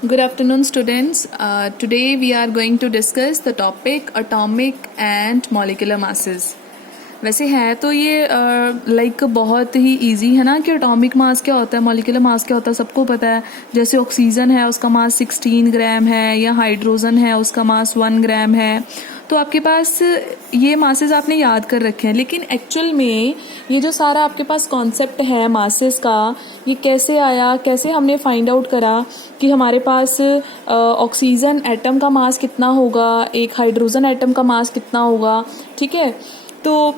Good afternoon, students. Today we are going to discuss the topic atomic and molecular masses. वैसे है तो ये like बहुत ही easy है ना कि एटॉमिक मास क्या होता है, मॉलिक्यूलर मास क्या होता है, सबको पता है. जैसे ऑक्सीजन है उसका मास 16 ग्राम है, या हाइड्रोजन है उसका मास 1 ग्राम है. तो आपके पास ये मासेस आपने याद कर रखे हैं. लेकिन एक्चुअल में ये जो सारा आपके पास कॉन्सेप्ट है मासेस का, ये कैसे आया, कैसे हमने फाइंड आउट करा कि हमारे पास ऑक्सीजन एटम का मास कितना होगा, एक हाइड्रोजन एटम का मास कितना होगा. ठीक है, तो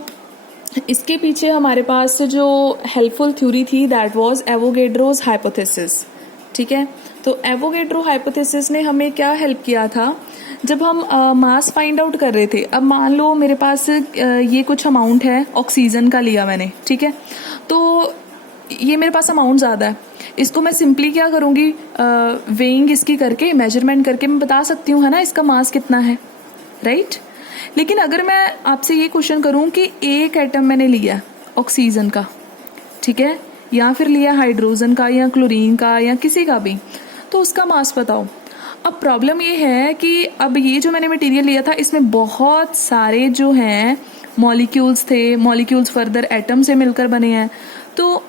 इसके पीछे हमारे पास जो हेल्पफुल थ्योरी थी दैट वाज एवोगैड्रोस हाइपोथेसिस. ठीक है, तो एवोगैड्रो हाइपोथेसिस ने हमें क्या हेल्प किया था जब हम मास फाइंड आउट कर रहे थे. अब मान लो मेरे पास ये कुछ अमाउंट है, ऑक्सीजन का लिया मैंने. ठीक है, तो ये मेरे पास अमाउंट ज़्यादा है. इसको मैं सिंपली क्या करूँगी, वेइंग इसकी करके, मेजरमेंट करके मैं बता सकती हूँ, है ना, इसका मास कितना है, राइट. लेकिन अगर मैं आपसे ये क्वेश्चन करूं कि एक एटम मैंने लिया ऑक्सीजन का, ठीक है, या फिर लिया हाइड्रोजन का या क्लोरीन का या किसी का भी, तो उसका मास बताओ. अब प्रॉब्लम ये है कि अब ये जो मैंने मटेरियल लिया था इसमें बहुत सारे जो हैं मॉलिक्यूल्स थे. मॉलिक्यूल्स फर्दर एटम से मिलकर बने हैं. तो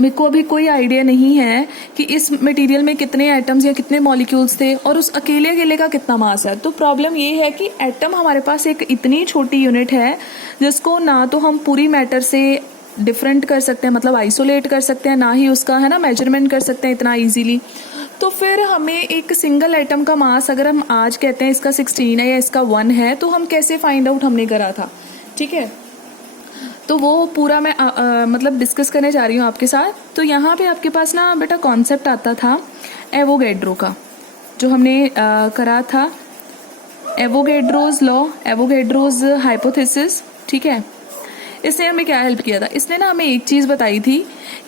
मेरे को अभी कोई आइडिया नहीं है कि इस मटेरियल में कितने एटम्स या कितने मॉलिक्यूल्स थे और उस अकेले अकेले का कितना मास है. तो प्रॉब्लम ये है कि एटम हमारे पास एक इतनी छोटी यूनिट है जिसको ना तो हम पूरी मैटर से डिफरेंट कर सकते हैं, मतलब आइसोलेट कर सकते हैं, ना ही उसका, है ना, मेजरमेंट कर सकते हैं इतना इजीली. तो फिर हमें एक सिंगल एटम का मास, अगर हम आज कहते हैं इसका 16 है या इसका 1 है, तो हम कैसे फाइंड आउट हमने करा था. ठीक है, तो वो पूरा मैं मतलब डिस्कस करने जा रही हूँ आपके साथ. तो यहाँ पे आपके पास ना बेटा कॉन्सेप्ट आता था एवोगैड्रो का, जो हमने करा था एवोगैड्रोज लॉ, एवोगैड्रोज हाइपोथेसिस. ठीक है, इसने हमें क्या हेल्प किया था, इसने ना हमें एक चीज़ बताई थी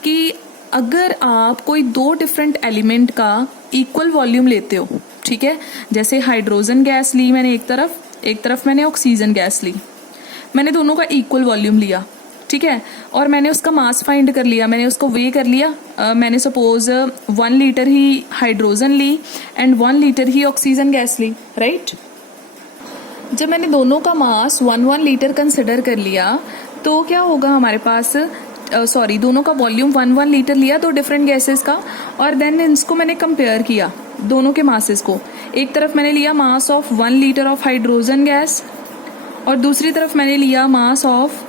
कि अगर आप कोई दो डिफरेंट एलिमेंट का इक्वल वॉल्यूम लेते हो, ठीक है, जैसे हाइड्रोजन गैस ली मैंने एक तरफ मैंने ऑक्सीजन गैस ली, मैंने दोनों का इक्वल वॉल्यूम लिया. ठीक है, और मैंने उसका मास फाइंड कर लिया, मैंने उसको वे कर लिया. मैंने सपोज 1 लीटर ही हाइड्रोजन ली एंड 1 लीटर ही ऑक्सीजन गैस ली, राइट. जब मैंने दोनों का मास 1 लीटर कंसिडर कर लिया तो क्या होगा हमारे पास, दोनों का वॉल्यूम 1 लीटर लिया, दो डिफरेंट गैसेस का, और देन इसको मैंने कंपेयर किया दोनों के मासेस को. एक तरफ मैंने लिया मास of 1 litre of hydrogen gas और दूसरी तरफ मैंने लिया मास of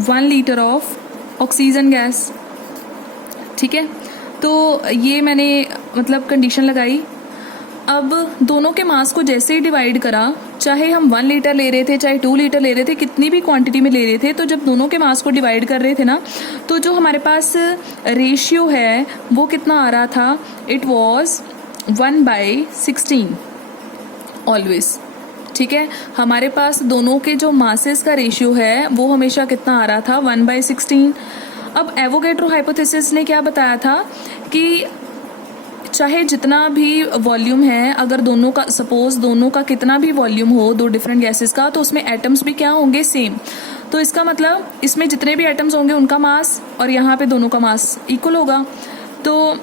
1 litre of oxygen gas. ठीक है, तो ये मैंने मतलब कंडीशन लगाई. अब दोनों के मास को जैसे ही डिवाइड करा, चाहे हम 1 लीटर ले रहे थे चाहे 2 लीटर ले रहे थे, कितनी भी क्वांटिटी में ले रहे थे, तो जब दोनों के मास को डिवाइड कर रहे थे ना, तो जो हमारे पास रेशियो है वो कितना आ रहा था, इट वॉज 1/16 ऑलवेज. ठीक है, हमारे पास दोनों के जो मासेस का रेशियो है वो हमेशा कितना आ रहा था, 1/16. अब एवोगैड्रो हाइपोथेसिस ने क्या बताया था कि चाहे जितना भी वॉल्यूम है, अगर दोनों का, सपोज दोनों का कितना भी वॉल्यूम हो दो डिफरेंट गैसेस का, तो उसमें एटम्स भी क्या होंगे, सेम. तो इसका मतलब इसमें जितने भी एटम्स होंगे उनका मास और यहाँ पे दोनों का मास इक्वल होगा. तो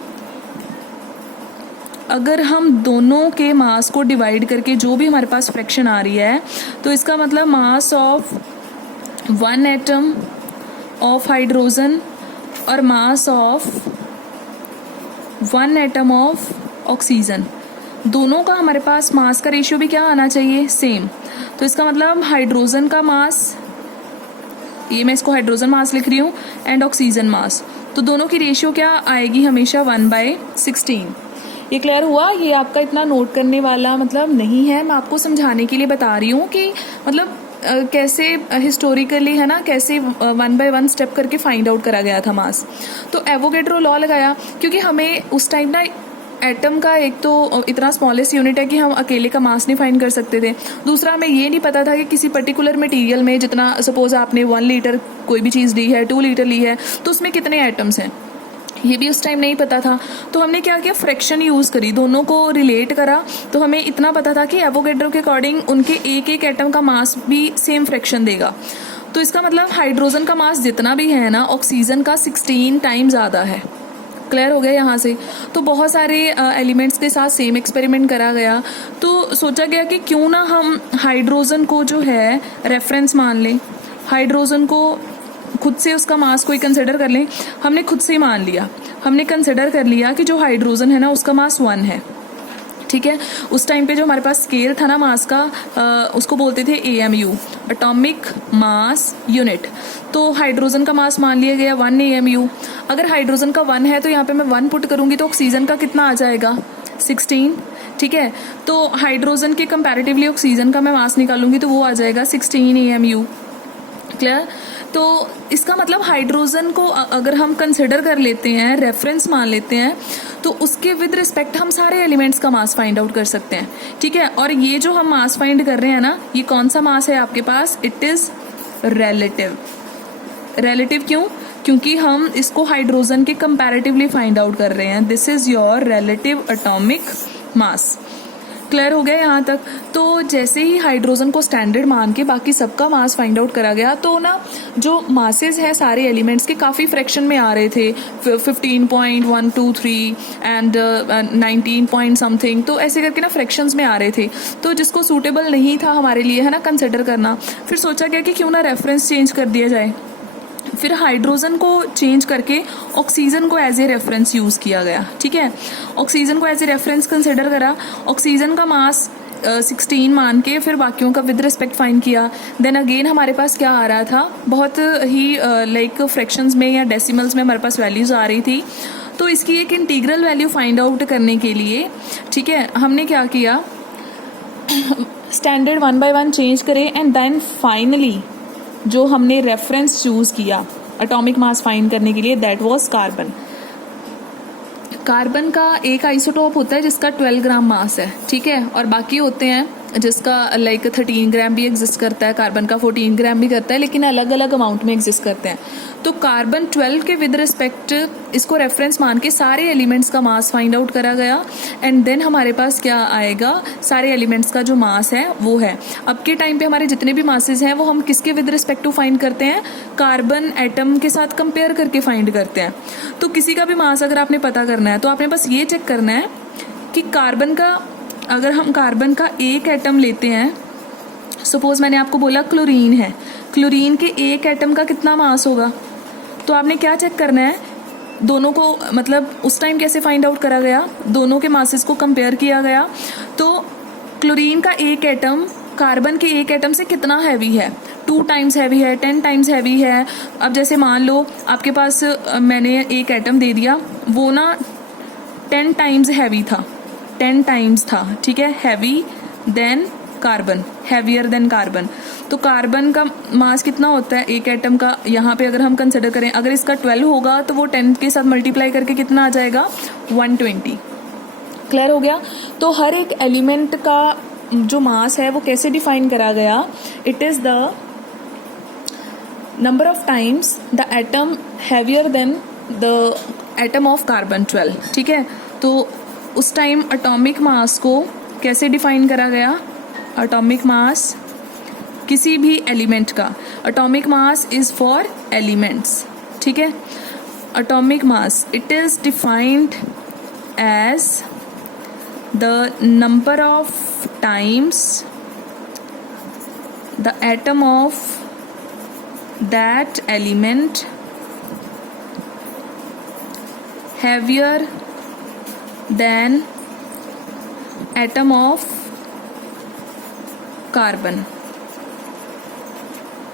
अगर हम दोनों के मास को डिवाइड करके जो भी हमारे पास फ्रैक्शन आ रही है, तो इसका मतलब mass of 1 atom of hydrogen और mass of 1 atom of oxygen, दोनों का हमारे पास मास का रेशियो भी क्या आना चाहिए, सेम. तो इसका मतलब हाइड्रोजन का मास, ये मैं इसको हाइड्रोजन मास लिख रही हूँ, एंड ऑक्सीजन मास, तो दोनों की रेशियो क्या आएगी, हमेशा 1/16. ये क्लियर हुआ. ये आपका इतना नोट करने वाला मतलब नहीं है, मैं आपको समझाने के लिए बता रही हूँ कि मतलब कैसे हिस्टोरिकली, है ना, कैसे 1 by 1 स्टेप करके फाइंड आउट करा गया था मास. तो एवोगैड्रो लॉ लगाया क्योंकि हमें उस टाइम ना एटम का एक तो इतना स्मॉलेस्ट यूनिट है कि हम अकेले का मास नहीं फाइंड कर सकते थे. दूसरा हमें ये नहीं पता था कि किसी पर्टिकुलर मटेरियल में, जितना सपोज आपने 1 लीटर कोई भी चीज़ ली है, 2 लीटर ली है, तो उसमें कितने एटम्स हैं, ये भी उस टाइम नहीं पता था. तो हमने क्या किया, फ्रैक्शन यूज़ करी, दोनों को रिलेट करा. तो हमें इतना पता था कि एवोगैड्रो के अकॉर्डिंग उनके एक एक एटम का मास भी सेम फ्रैक्शन देगा. तो इसका मतलब हाइड्रोजन का मास जितना भी है ना, ऑक्सीजन का 16 टाइम ज़्यादा है. क्लियर हो गया यहाँ से। तो बहुत सारे एलिमेंट्स के साथ सेम एक्सपेरिमेंट करा गया, तो सोचा गया कि क्यों ना हम हाइड्रोजन को जो है रेफरेंस मान लें, हाइड्रोजन को खुद से उसका मास कोई कंसिडर कर लें। हमने खुद से ही मान लिया, हमने कंसिडर कर लिया कि जो हाइड्रोजन है ना उसका मास 1 है, ठीक है। उस टाइम पे जो हमारे पास स्केल था ना मास का, उसको बोलते थे AMU, एटॉमिक मास यूनिट। तो हाइड्रोजन का मास मान लिया गया 1 AMU। अगर हाइड्रोजन का 1 है तो यहाँ पे मैं 1 पुट करूंगी तो ऑक्सीजन का कितना आ जाएगा, 16, ठीक है। तो हाइड्रोजन के कंपैरेटिवली ऑक्सीजन का मैं मास निकालूंगी तो वो आ जाएगा 16 AMU, क्लियर। तो इसका मतलब हाइड्रोजन को अगर हम कंसिडर कर लेते हैं, रेफरेंस मान लेते हैं, तो उसके विद रिस्पेक्ट हम सारे एलिमेंट्स का मास फाइंड आउट कर सकते हैं, ठीक है। और ये जो हम मास फाइंड कर रहे हैं ना, ये कौन सा मास है आपके पास, इट इज रिलेटिव। रिलेटिव क्यों, क्योंकि हम इसको हाइड्रोजन के कंपैरेटिवली फाइंड आउट कर रहे हैं। This is your relative atomic mass. Clear हो गया यहाँ तक। तो जैसे ही हाइड्रोजन को स्टैंडर्ड मान के बाकी सबका मास फाइंड आउट करा गया, तो ना जो मासेस हैं सारे एलिमेंट्स के काफ़ी फ्रैक्शन में आ रहे थे, 15.123 एंड 19 पॉइंट समथिंग, तो ऐसे करके ना फ्रैक्शंस में आ रहे थे। तो जिसको सूटेबल नहीं था हमारे लिए है ना कंसिडर करना, फिर सोचा गया कि क्यों ना रेफरेंस चेंज कर दिया जाए। फिर हाइड्रोजन को चेंज करके ऑक्सीजन को एज ए रेफरेंस यूज़ किया गया, ठीक है। ऑक्सीजन को एज ए रेफरेंस कंसिडर करा, ऑक्सीजन का मास 16 मान के फिर बाकियों का विद रिस्पेक्ट फाइंड किया। देन अगेन हमारे पास क्या आ रहा था, बहुत ही लाइक फ्रैक्शंस में या डेसिमल्स में हमारे पास वैल्यूज़ आ रही थी। तो इसकी एक इंटीग्रल वैल्यू फाइंड आउट करने के लिए, ठीक है, हमने क्या किया, स्टैंडर्ड 1 by 1 चेंज करे एंड देन फाइनली जो हमने रेफरेंस चूज किया एटॉमिक मास फाइंड करने के लिए, दैट वाज कार्बन। कार्बन का एक आइसोटोप होता है जिसका 12 ग्राम मास है, ठीक है, और बाकी होते हैं जिसका लाइक 13 ग्राम भी एग्जिस्ट करता है, कार्बन का 14 ग्राम भी करता है, लेकिन अलग अलग अमाउंट में एग्जिस्ट करते हैं। तो कार्बन 12 के विद रिस्पेक्ट इसको रेफरेंस मान के सारे एलिमेंट्स का मास फाइंड आउट करा गया एंड देन हमारे पास क्या आएगा, सारे एलिमेंट्स का जो मास है वो है। अब के टाइम पे हमारे जितने भी मासेस हैं वो हम किसके विद रिस्पेक्ट टू फाइंड करते हैं, कार्बन एटम के साथ कंपेयर करके फाइंड करते हैं। तो किसी का भी मास अगर आपने पता करना है तो आपने बस ये चेक करना है कि कार्बन का, अगर हम कार्बन का एक एटम लेते हैं, सपोज मैंने आपको बोला क्लोरीन है, क्लोरीन के एक एटम का कितना मास होगा, तो आपने क्या चेक करना है, दोनों को मतलब उस टाइम कैसे फाइंड आउट करा गया, दोनों के मासेस को कंपेयर किया गया। तो क्लोरीन का एक एटम कार्बन के एक एटम से कितना हैवी है, 2 टाइम्स हैवी है, 10 टाइम्स हैवी है। अब जैसे मान लो आपके पास मैंने एक एटम दे दिया, वो ना 10 टाइम्स हैवी था, 10 टाइम्स था, ठीक है, heavy than carbon, heavier than carbon. तो कार्बन का मास कितना होता है एक एटम का, यहाँ पे अगर हम कंसिडर करें, अगर इसका 12 होगा तो वो 10 के साथ मल्टीप्लाई करके कितना आ जाएगा, 120। क्लियर हो गया। तो हर एक एलिमेंट का जो मास है वो कैसे डिफाइन करा गया, it is the number of times the atom heavier than the atom of carbon 12, ठीक है। तो उस टाइम एटॉमिक मास को कैसे डिफाइन करा गया, एटॉमिक मास किसी भी एलिमेंट का, atomic mass is for elements, ठीक है। Atomic mass it is defined as the number of times the atom of that element heavier than atom of carbon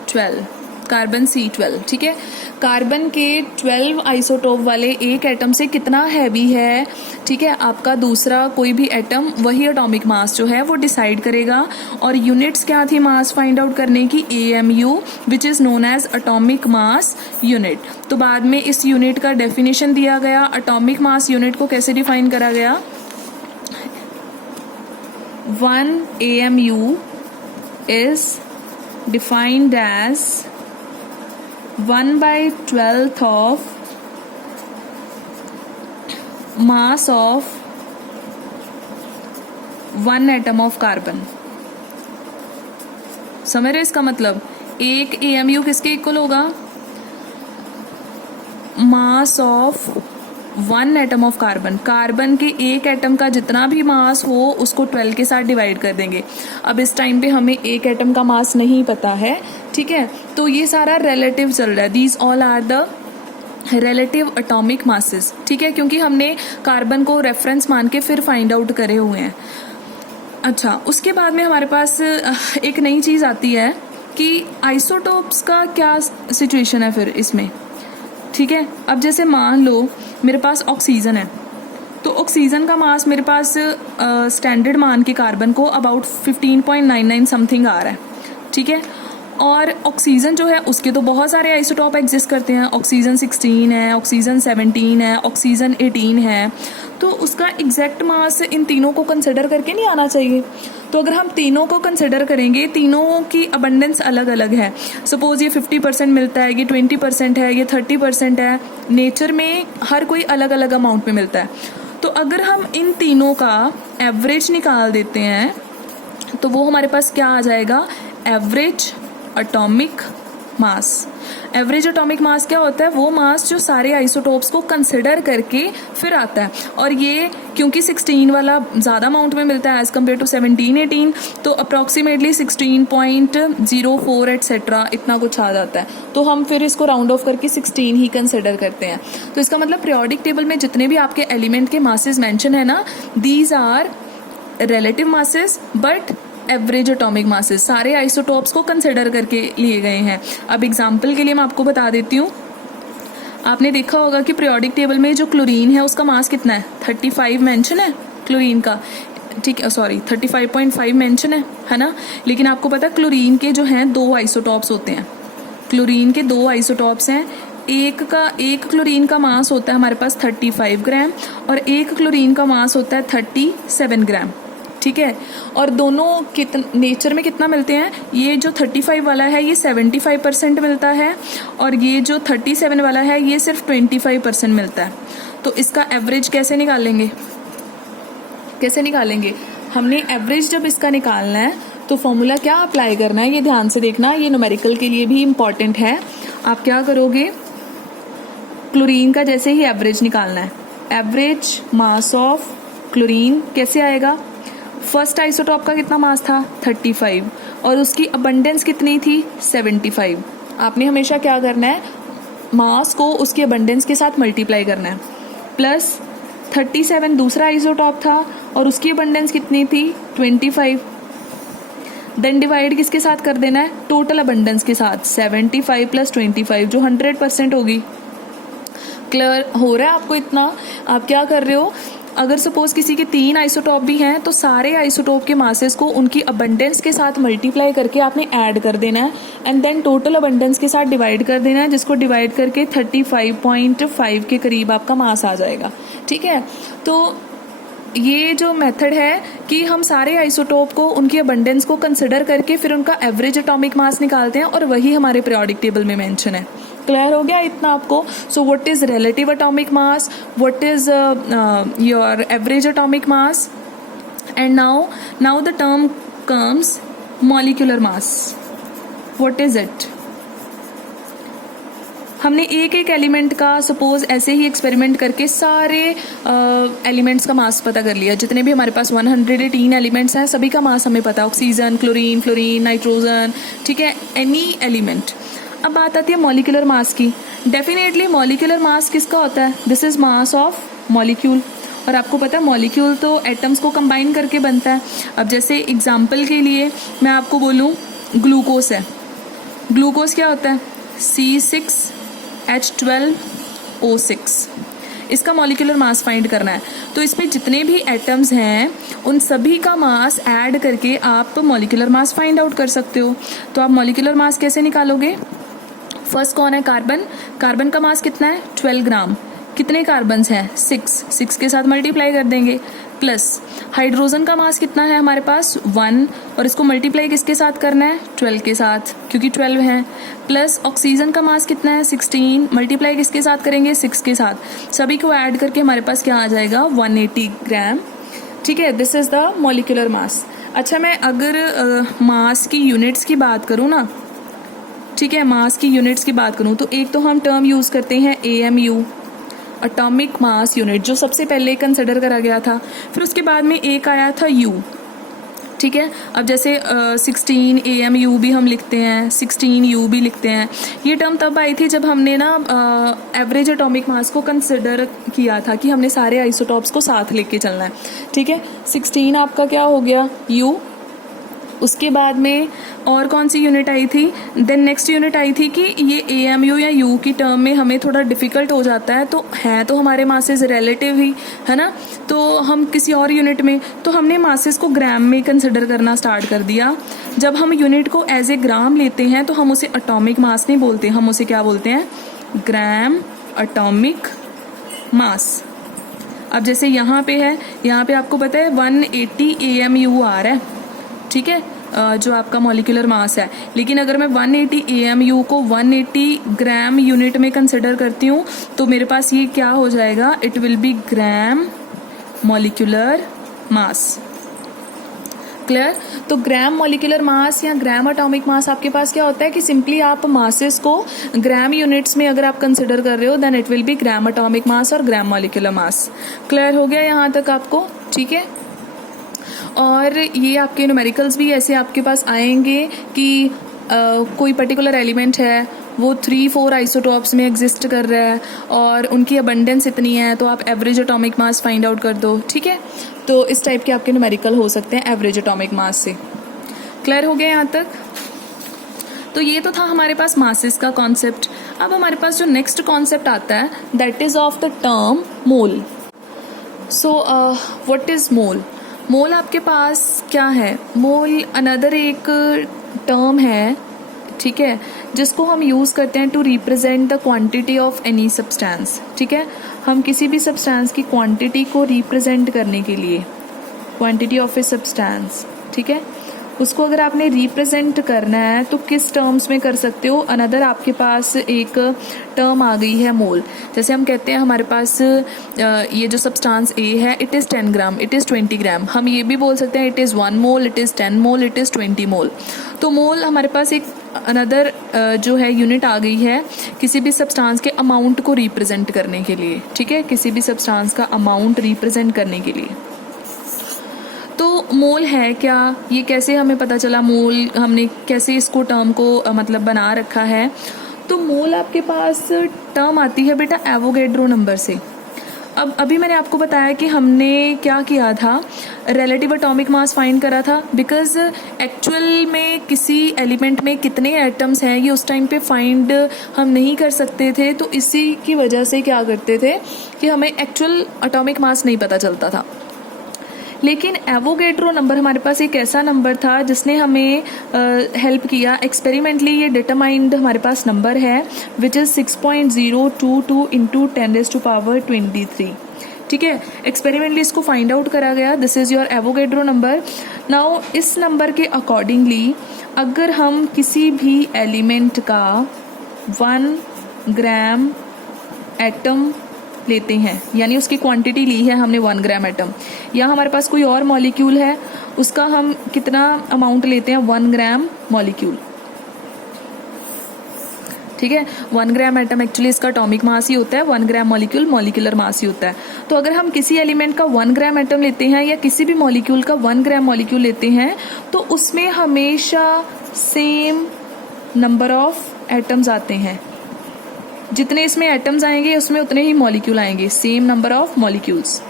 12, carbon C12, ठीक है। Carbon के 12 isotope वाले एक एटम से कितना हैवी है, ठीक है, आपका दूसरा कोई भी एटम, वही एटॉमिक मास जो है वो डिसाइड करेगा। और यूनिट्स क्या थी मास फाइंड आउट करने की, AMU which is known as atomic mass unit. तो बाद में इस यूनिट का डेफिनेशन दिया गया, एटॉमिक मास यूनिट को कैसे डिफाइन करा गया, 1 AMU is defined as 1/12 of mass of one atom of carbon। समझ रहे इसका मतलब, एक AMU किसके इक्वल होगा, मास of 1 atom of carbon, carbon के एक एटम का जितना भी मास हो उसको 12 के साथ डिवाइड कर देंगे। अब इस टाइम पे हमें एक एटम का मास नहीं पता है, ठीक है, तो ये सारा रिलेटिव चल रहा है। These all are the relative atomic masses, ठीक है, क्योंकि हमने कार्बन को रेफरेंस मान के फिर फाइंड आउट करे हुए हैं। अच्छा, उसके बाद में हमारे पास एक नई चीज़ आती है कि आइसोटोप्स का क्या सिचुएशन है फिर इसमें, ठीक है। अब जैसे मान लो मेरे पास ऑक्सीजन है, तो ऑक्सीजन का मास मेरे पास स्टैंडर्ड मान के कार्बन को अबाउट 15.99 समथिंग आ रहा है, ठीक है। और ऑक्सीजन जो है उसके तो बहुत सारे आइसोटॉप एग्जिस्ट करते हैं, ऑक्सीजन 16 है, ऑक्सीजन 17 है, ऑक्सीजन 18 है, तो उसका एग्जैक्ट मास इन तीनों को कंसिडर करके नहीं आना चाहिए। तो अगर हम तीनों को कंसिडर करेंगे, तीनों की अबंडेंस अलग अलग है, सपोज ये 50% मिलता है, ये 20% है, ये 30% है, नेचर में हर कोई अलग अलग अमाउंट में मिलता है। तो अगर हम इन तीनों का एवरेज निकाल देते हैं तो वो हमारे पास क्या आ जाएगा, average atomic mass. Average atomic mass क्या होता है, वो मास जो सारे आइसोटोप्स को कंसिडर करके फिर आता है। और ये क्योंकि 16 वाला ज़्यादा अमाउंट में मिलता है एज कम्पेयर टू 17, 18, तो अप्रॉक्सीमेटली 16.04 एटसेट्रा इतना कुछ आ जाता है। तो हम फिर इसको राउंड ऑफ करके 16 ही कंसिडर करते हैं। तो इसका मतलब पीरियोडिक टेबल में जितने भी आपके एलिमेंट के मासेस मेंशन है ना, these are relative masses but average atomic masses, सारे आइसोटोप्स को कंसिडर करके लिए गए हैं। अब एग्जांपल के लिए मैं आपको बता देती हूँ, आपने देखा होगा कि पीरियोडिक टेबल में जो क्लोरीन है उसका मास कितना है, 35 मेंशन है क्लोरीन का, ठीक है, सॉरी 35.5 मेंशन है ना। लेकिन आपको पता है क्लोरीन के जो हैं 2 आइसोटॉप्स होते हैं, क्लोरीन के 2 आइसोटॉप्स हैं। एक क्लोरीन का मास होता है हमारे पास 35 ग्राम और एक क्लोरीन का मास होता है 37 ग्राम, ठीक है। और दोनों नेचर में कितना मिलते हैं, ये जो 35 वाला है ये 75% मिलता है और ये जो 37 वाला है ये सिर्फ 25% मिलता है। तो इसका एवरेज कैसे निकालेंगे, हमने एवरेज जब इसका निकालना है तो फॉर्मूला क्या अप्लाई करना है, ये ध्यान से देखना, ये न्यूमेरिकल के लिए भी इम्पॉर्टेंट है। आप क्या करोगे, क्लोरीन का जैसे ही एवरेज निकालना है, एवरेज मास ऑफ क्लोरीन कैसे आएगा, फर्स्ट आइसोटॉप का कितना मास था 35 और उसकी अबंडेंस कितनी थी 75। आपने हमेशा क्या करना है, मास को उसकी अबंडेंस के साथ मल्टीप्लाई करना है, प्लस 37 दूसरा आइसोटॉप था और उसकी अबंडेंस कितनी थी 25, देन डिवाइड किसके साथ कर देना है, टोटल अबंडेंस के साथ, 75 प्लस 25 जो 100% होगी। क्लियर हो रहा है आपको इतना। आप क्या कर रहे हो, अगर सपोज किसी के 3 आइसोटॉप भी हैं तो सारे आइसोटॉप के मासेस को उनकी अबंडेंस के साथ मल्टीप्लाई करके आपने ऐड कर देना है एंड देन टोटल अबंडेंस के साथ डिवाइड कर देना है, जिसको डिवाइड करके 35.5 के करीब आपका मास आ जाएगा, ठीक है। तो ये जो मेथड है कि हम सारे आइसोटोप को उनकी अबंडेंस को कंसिडर करके फिर उनका एवरेज एटॉमिक मास निकालते हैं और वही हमारे पीरियोडिक टेबल में मेंशन है। क्लियर हो गया इतना आपको। सो what is relative atomic mass, what is your average atomic mass, and now the term comes molecular mass. What is it, हमने एक एक एलिमेंट का सपोज ऐसे ही एक्सपेरिमेंट करके सारे एलिमेंट्स का मास पता कर लिया। जितने भी हमारे पास 118 एलिमेंट्स हैं सभी का मास हमें पता, ऑक्सीजन, क्लोरीन, फ्लोरीन, नाइट्रोजन, ठीक है, एनी एलिमेंट। अब बात आती है मॉलिक्यूलर मास की। डेफिनेटली मॉलिक्यूलर मास किसका होता है, this is mass of molecule. और आपको पता है मॉलिक्यूल तो एटम्स को कंबाइन करके बनता है। अब जैसे एग्जाम्पल के लिए मैं आपको बोलूँ ग्लूकोज है, ग्लूकोज क्या होता है C6H12O6, इसका मॉलिक्यूलर मास फाइंड करना है। तो इसमें जितने भी एटम्स हैं उन सभी का मास ऐड करके आप मॉलिक्यूलर मास फाइंड आउट कर सकते हो। तो आप मॉलिक्यूलर मास कैसे निकालोगे, फर्स्ट कौन है कार्बन, कार्बन का मास कितना है 12 ग्राम, कितने कार्बन्स हैं 6 के साथ मल्टीप्लाई कर देंगे, प्लस हाइड्रोजन का मास कितना है हमारे पास 1 और इसको मल्टीप्लाई किसके साथ करना है 12 के साथ क्योंकि 12 है, प्लस ऑक्सीजन का मास कितना है 16, मल्टीप्लाई किसके साथ करेंगे 6 के साथ, सभी को ऐड करके हमारे पास क्या आ जाएगा 180 ग्राम, ठीक है। This is the molecular mass. अच्छा मैं अगर मास की यूनिट्स की बात करूँ ना, ठीक है, मास की यूनिट्स की बात करूँ तो एक तो हम टर्म यूज़ करते हैं AMU, एटॉमिक मास यूनिट जो सबसे पहले कंसिडर करा गया था। फिर उसके बाद में एक आया था यू, ठीक है। अब जैसे 16 AMU भी हम लिखते हैं, 16U भी लिखते हैं। ये टर्म तब आई थी जब हमने ना एवरेज एटॉमिक मास को कंसिडर किया था कि हमने सारे आइसोटॉप्स को साथ लेके चलना है, ठीक है। 16 आपका क्या हो गया, U। उसके बाद में और कौन सी यूनिट आई थी, देन नेक्स्ट यूनिट आई थी कि ये AMU या U की टर्म में हमें थोड़ा डिफिकल्ट हो जाता है, तो है तो हमारे मासेस रिलेटिव ही है ना, तो हम किसी और यूनिट में, तो हमने मासेस को ग्राम में कंसिडर करना स्टार्ट कर दिया। जब हम यूनिट को एज ए ग्राम लेते हैं तो हम उसे एटॉमिक मास नहीं बोलते, हम उसे क्या बोलते हैं, ग्राम एटॉमिक मास। अब जैसे यहाँ पे है, यहाँ पे आपको पता है 180 AMU आ रहा है, ठीक है, जो आपका मॉलिक्यूलर मास है। लेकिन अगर मैं 180 AMU को 180 ग्राम यूनिट में कंसिडर करती हूँ तो मेरे पास ये क्या हो जाएगा, it will be gram molecular mass. Clear. तो ग्राम मॉलिक्यूलर मास या ग्राम एटॉमिक मास आपके पास क्या होता है कि सिंपली आप मासेस को ग्राम यूनिट्स में अगर आप कंसिडर कर रहे हो then it will be gram atomic mass और ग्राम मॉलिक्यूलर मास। क्लियर हो गया यहाँ तक आपको, ठीक है। और ये आपके न्यूमेरिकल्स भी ऐसे आपके पास आएंगे कि कोई पर्टिकुलर एलिमेंट है वो 3-4 आइसोटॉप्स में एग्जिस्ट कर रहा है और उनकी अबंडेंस इतनी है, तो आप average atomic mass find out कर दो, ठीक है। तो इस टाइप के आपके न्यूमेरिकल हो सकते हैं एवरेज एटॉमिक मास से। क्लियर हो गया यहाँ तक। तो ये तो था हमारे पास मासेस का कॉन्सेप्ट। अब हमारे पास जो नेक्स्ट कॉन्सेप्ट आता है that is of the term mole. So what is mole. Mole आपके पास क्या है, मोल अनदर एक टर्म है, ठीक है, जिसको हम यूज़ करते हैं to represent the quantity of any substance, ठीक है। हम किसी भी सब्सटेंस की क्वांटिटी को रिप्रेजेंट करने के लिए, क्वांटिटी ऑफ ए सब्सटेंस, ठीक है, उसको अगर आपने रिप्रेजेंट करना है तो किस टर्म्स में कर सकते हो, अनदर आपके पास एक टर्म आ गई है मोल। जैसे हम कहते हैं हमारे पास ये जो सब्सटेंस A है it is 10 gram, it is 20 ग्राम। हम ये भी बोल सकते हैं it is 1 mole, it is 10 mole, it is 20 मोल। तो मोल हमारे पास एक अनदर जो है यूनिट आ गई है किसी भी सब्सटेंस के अमाउंट को रिप्रेजेंट करने के लिए, ठीक है, किसी भी सब्सटेंस का अमाउंट रिप्रेजेंट करने के लिए। तो मोल है क्या, ये कैसे हमें पता चला, मोल हमने कैसे इसको टर्म को मतलब बना रखा है। तो मोल आपके पास टर्म आती है बेटा एवोगैड्रो नंबर से। अब अभी मैंने आपको बताया कि हमने क्या किया था, रिलेटिव एटॉमिक मास फाइंड करा था, बिकॉज एक्चुअल में किसी एलिमेंट में कितने एटम्स हैं ये उस टाइम पे फाइंड हम नहीं कर सकते थे, तो इसी की वजह से क्या करते थे कि हमें एक्चुअल एटॉमिक मास नहीं पता चलता था। लेकिन एवोगैड्रो नंबर हमारे पास एक ऐसा नंबर था जिसने हमें हेल्प किया एक्सपेरिमेंटली। ये डिटरमाइंड हमारे पास नंबर है विच इज़ 6.022 इंटू 10⁻23, ठीक है। एक्सपेरिमेंटली इसको फाइंड आउट करा गया, this is your Avogadro number. Now इस नंबर के अकॉर्डिंगली अगर हम किसी भी एलिमेंट का 1 ग्राम एटम लेते हैं, यानी उसकी क्वांटिटी ली है हमने 1 ग्राम एटम, या हमारे पास कोई और मॉलिक्यूल है उसका हम कितना अमाउंट लेते हैं 1 ग्राम मॉलिक्यूल, ठीक है। 1 ग्राम एटम एक्चुअली इसका एटॉमिक मास ही होता है, 1 ग्राम मॉलिक्यूल मॉलिक्यूलर मास ही होता है। तो अगर हम किसी एलिमेंट का 1 ग्राम एटम लेते हैं या किसी भी मॉलिक्यूल का 1 ग्राम मॉलिक्यूल लेते हैं तो उसमें हमेशा सेम नंबर ऑफ एटम्स आते हैं, जितने इसमें एटम्स आएंगे उसमें उतने ही मॉलिक्यूल आएंगे, सेम नंबर ऑफ मॉलिक्यूल्स।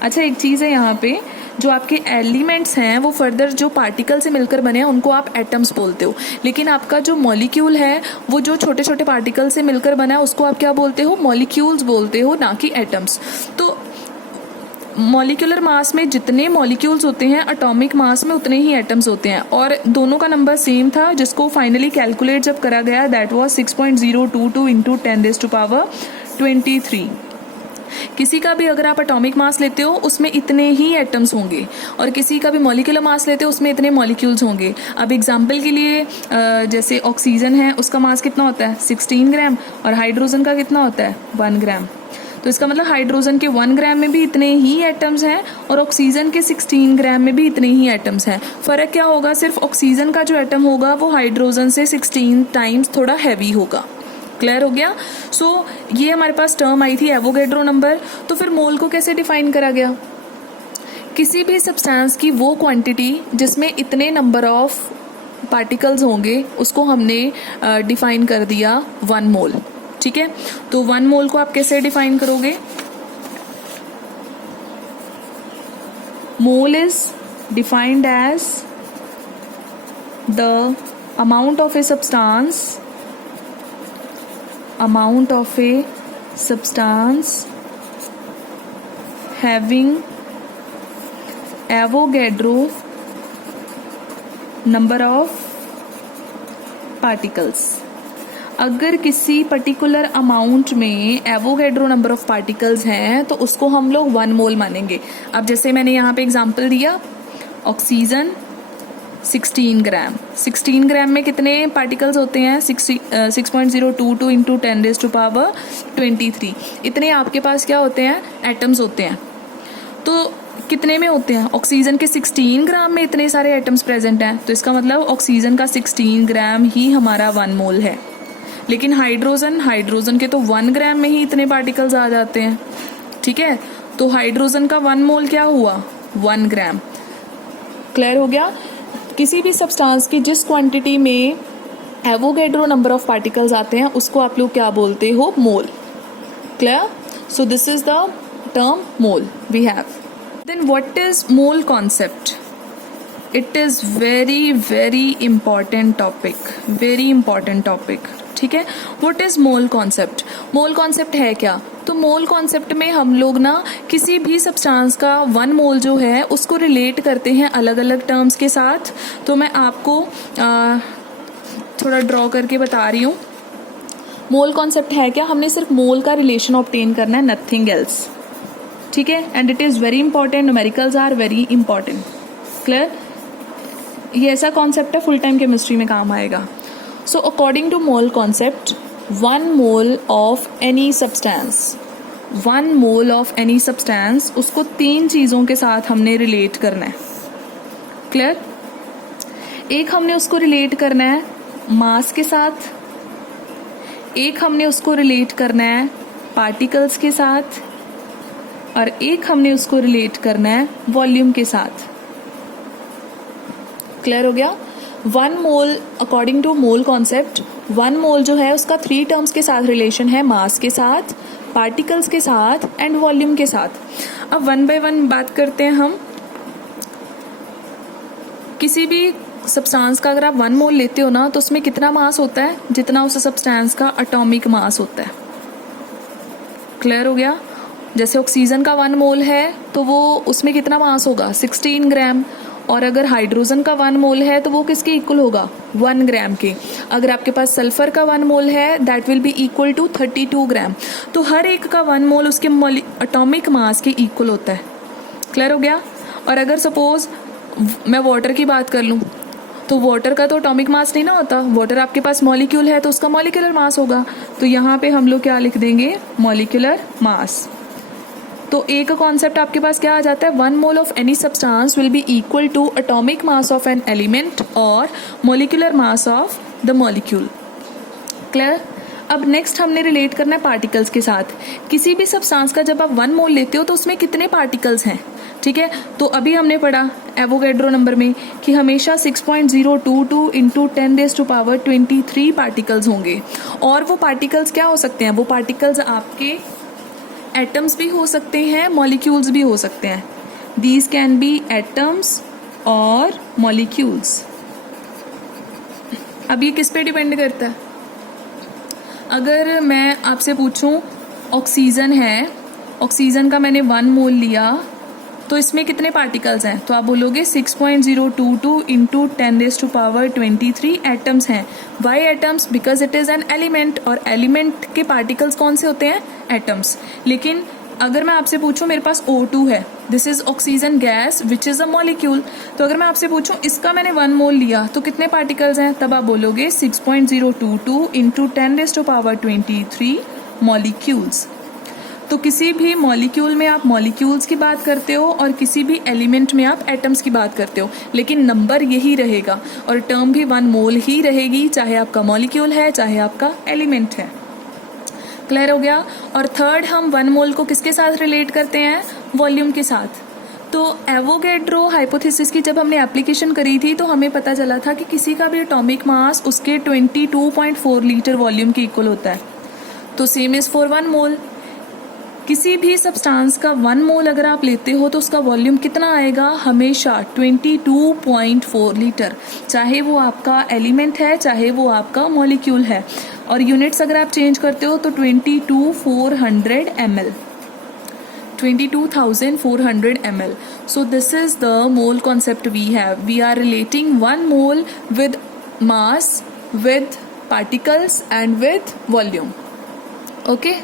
अच्छा एक चीज़ है यहाँ पे, जो आपके एलिमेंट्स हैं वो फर्दर जो पार्टिकल से मिलकर बने हैं उनको आप एटम्स बोलते हो, लेकिन आपका जो मॉलिक्यूल है वो जो छोटे छोटे पार्टिकल से मिलकर बना है उसको आप क्या बोलते हो, मॉलिक्यूल्स बोलते हो, ना कि एटम्स। तो मॉलिक्यूलर मास में जितने मॉलिक्यूल्स होते हैं एटॉमिक मास में उतने ही एटम्स होते हैं, और दोनों का नंबर सेम था जिसको फाइनली कैलकुलेट जब करा गया दैट वाज 6.022 इंटू 10⁻23। किसी का भी अगर आप एटॉमिक मास लेते हो उसमें इतने ही एटम्स होंगे, और किसी का भी मॉलिक्यूलर मास लेते हो उसमें इतने मॉलिक्यूल्स होंगे। अब एग्जांपल के लिए जैसे ऑक्सीजन है उसका मास कितना होता है 16 ग्राम, और हाइड्रोजन का कितना होता है 1 ग्राम। तो इसका मतलब हाइड्रोजन के 1 ग्राम में भी इतने ही एटम्स हैं और ऑक्सीजन के 16 ग्राम में भी इतने ही एटम्स हैं। फ़र्क क्या होगा, सिर्फ ऑक्सीजन का जो एटम होगा वो हाइड्रोजन से 16 टाइम्स थोड़ा हैवी होगा, क्लियर हो गया? सो ये हमारे पास टर्म आई थी एवोगैड्रो नंबर। तो फिर मोल को कैसे डिफाइन करा गया? किसी भी सब्सटेंस की वो क्वांटिटी जिसमें इतने नंबर ऑफ पार्टिकल्स होंगे उसको हमने डिफाइन कर दिया 1 मोल। ठीक है, तो 1 मोल को आप कैसे डिफाइन करोगे? Mole is defined as the amount of a substance having Avogadro number of particles। अगर किसी पर्टिकुलर अमाउंट में एवोगैड्रो नंबर ऑफ पार्टिकल्स हैं तो उसको हम लोग 1 मोल मानेंगे। अब जैसे मैंने यहाँ पे एग्जांपल दिया, ऑक्सीजन 16 ग्राम। 16 ग्राम में कितने पार्टिकल्स होते हैं? 6.022 इंटू 10⁻23। इतने आपके पास क्या होते हैं? एटम्स होते हैं। तो कितने में होते हैं? ऑक्सीजन के 16 ग्राम में इतने सारे एटम्स प्रेजेंट हैं, तो इसका मतलब ऑक्सीजन का 16 ग्राम ही हमारा 1 मोल है। लेकिन हाइड्रोजन के तो 1 ग्राम में ही इतने पार्टिकल्स आ जाते हैं। ठीक है, तो हाइड्रोजन का 1 मोल क्या हुआ? 1 ग्राम। क्लियर हो गया? किसी भी सब्सटेंस की जिस क्वांटिटी में एवोगैड्रो नंबर ऑफ पार्टिकल्स आते हैं उसको आप लोग क्या बोलते हो? Mole. Clear? So this is the term mole we have. Then what is mole concept? It is very important topic। ठीक है, what is mole concept? mole concept है क्या? तो mole concept में हम लोग ना किसी भी सब्सटेंस का 1 मोल जो है उसको रिलेट करते हैं अलग अलग टर्म्स के साथ। तो मैं आपको थोड़ा ड्रॉ करके बता रही हूँ। मोल कॉन्सेप्ट है क्या? हमने सिर्फ मोल का रिलेशन ऑब्टेन करना है, नथिंग एल्स। ठीक है, and it is very important, numericals are very important. Clear? ये ऐसा कॉन्सेप्ट है फुल टाइम केमिस्ट्री में काम आएगा। So according to mole concept, 1 mole of any substance, 1 mole of any substance उसको 3 चीजों के साथ हमने रिलेट करना है। क्लियर? एक हमने उसको रिलेट करना है मास के साथ, एक हमने उसको रिलेट करना है पार्टिकल्स के साथ, और एक हमने उसको रिलेट करना है वॉल्यूम के साथ। क्लियर हो गया? 1 मोल अकॉर्डिंग टू मोल कॉन्सेप्ट, 1 मोल जो है उसका 3 टर्म्स के साथ रिलेशन है, मास के साथ, पार्टिकल्स के साथ एंड वॉल्यूम के साथ। अब 1 बाय 1 बात करते हैं हम। किसी भी सब्सटेंस का अगर आप 1 मोल लेते हो ना तो उसमें कितना मास होता है? जितना उस सब्सटेंस का एटॉमिक मास होता है। क्लियर हो गया? जैसे ऑक्सीजन का 1 मोल है तो वो उसमें कितना मास होगा? 16 ग्राम। और अगर हाइड्रोजन का 1 मोल है तो वो किसके इक्वल होगा? 1 ग्राम के। अगर आपके पास सल्फर का 1 मोल है that will be equal to 32 gram. तो हर एक का 1 मोल उसके एटॉमिक मास के इक्वल होता है। क्लियर हो गया? और अगर सपोज मैं वाटर की बात कर लूँ तो वाटर का तो एटॉमिक मास नहीं ना होता, वाटर आपके पास मॉलिक्यूल है तो उसका मॉलिक्यूलर मास होगा। तो यहाँ पे हम लोग क्या लिख देंगे? Molecular mass. तो एक कॉन्सेप्ट आपके पास क्या आ जाता है? 1 mole of any substance will be equal to atomic mass of an element और molecular mass of the molecule. Clear? अब नेक्स्ट हमने रिलेट करना है पार्टिकल्स के साथ। किसी भी सब्सटेंस का जब आप 1 मोल लेते हो तो उसमें कितने पार्टिकल्स हैं? ठीक है, तो अभी हमने पढ़ा एवोगैड्रो नंबर में कि हमेशा 6.022 इंटू 10⁻23 पार्टिकल्स होंगे। और वो पार्टिकल्स क्या हो सकते हैं? वो पार्टिकल्स आपके एटम्स भी हो सकते हैं, मॉलिक्यूल्स भी हो सकते हैं। दीज कैन बी एटम्स और मॉलिक्यूल्स। अब ये किस पे डिपेंड करता है? अगर मैं आपसे पूछूं ऑक्सीजन है, ऑक्सीजन का मैंने 1 मोल लिया तो इसमें कितने पार्टिकल्स हैं? तो आप बोलोगे 6.022 इंटू 10⁻23 एटम्स हैं। Why atoms? Because it is an element, और एलिमेंट के पार्टिकल्स कौन से होते हैं? एटम्स। लेकिन अगर मैं आपसे पूछूं मेरे पास O2 है, this is oxygen gas which is a molecule, तो अगर मैं आपसे पूछूं इसका मैंने 1 मोल लिया तो कितने पार्टिकल्स हैं? तब आप बोलोगे 6.022 इंटू 10⁻23 मॉलिक्यूल्स। तो किसी भी मॉलिक्यूल में आप मॉलिक्यूल्स की बात करते हो और किसी भी एलिमेंट में आप एटम्स की बात करते हो, लेकिन नंबर यही रहेगा और टर्म भी 1 मोल ही रहेगी, चाहे आपका मॉलिक्यूल है चाहे आपका एलिमेंट है। क्लियर हो गया। और थर्ड, हम 1 मोल को किसके साथ रिलेट करते हैं? वॉल्यूम के साथ। तो एवोगैड्रो हाइपोथेसिस की जब हमने एप्लीकेशन करी थी तो हमें पता चला था कि किसी का भी एटॉमिक मास उसके 22.4 लीटर वॉल्यूम के इक्वल होता है। तो सेम इज फॉर 1 मोल। किसी भी सब्सटेंस का 1 मोल अगर आप लेते हो तो उसका वॉल्यूम कितना आएगा? हमेशा 22.4 लीटर, चाहे वो आपका एलिमेंट है चाहे वो आपका मॉलिक्यूल है। और यूनिट्स अगर आप चेंज करते हो तो 22,400 ml, 22,400 ml. So this is the mole concept we have. We are relating 1 mole with mass, with particles and with volume. Okay.